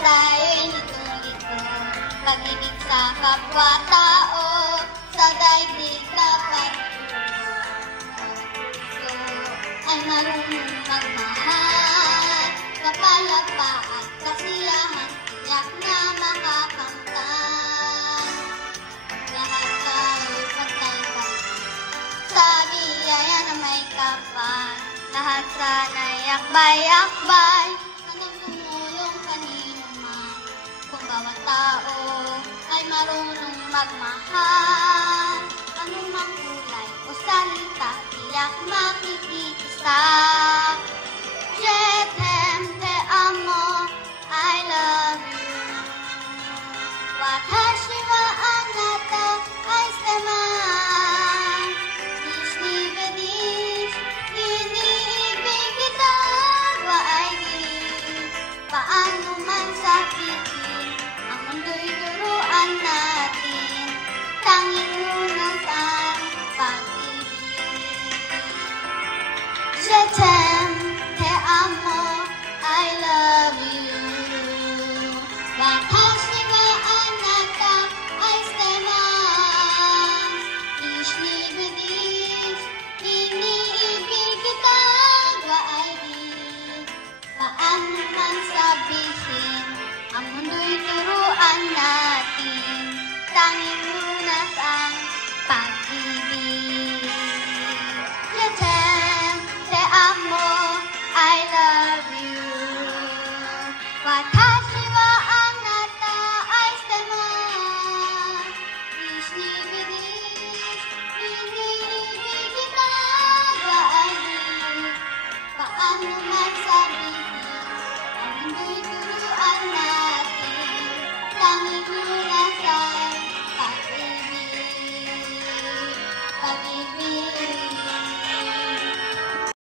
tayo'y nitong-ito, pag-ibig sa kapwa-tao, sa daigdig dapat puso ay marunong magmahal, kapayapaan at kasiyahan, tiyak na makakamtan. Lahat tayo'y pantay-pantay, sa biyaya na may kapal, lahat sana'y akbay-akbay, tumulong kanino man, kung bawat tao ay marunong magmahal, anumang kulay o salita, tiyak makikisa. Je t'aime, te amo, I love you. Watashi wa anata aishitemasu. Ich liebe dich, iniibig kita, wa ay di. Paano man sabihin, ang mundo'y turuan natin, tanging lunas ang pag-ibig. Je t'aime, te amo, I love you. Watashi wa anata aishitemasu. Ich liebe dich, iniibig kita, wa ay di. Paano man sabihin, ang mundo'y turuan natin, tanging lunas ang pag-ibig. Je t'aime, te amo, I love you. Watashi wa anata aishitemasu. Ich liebe dich, iniibig kita, wa ay di. Paano man sabihin, ang mundo'y turuan natin, tanging lunas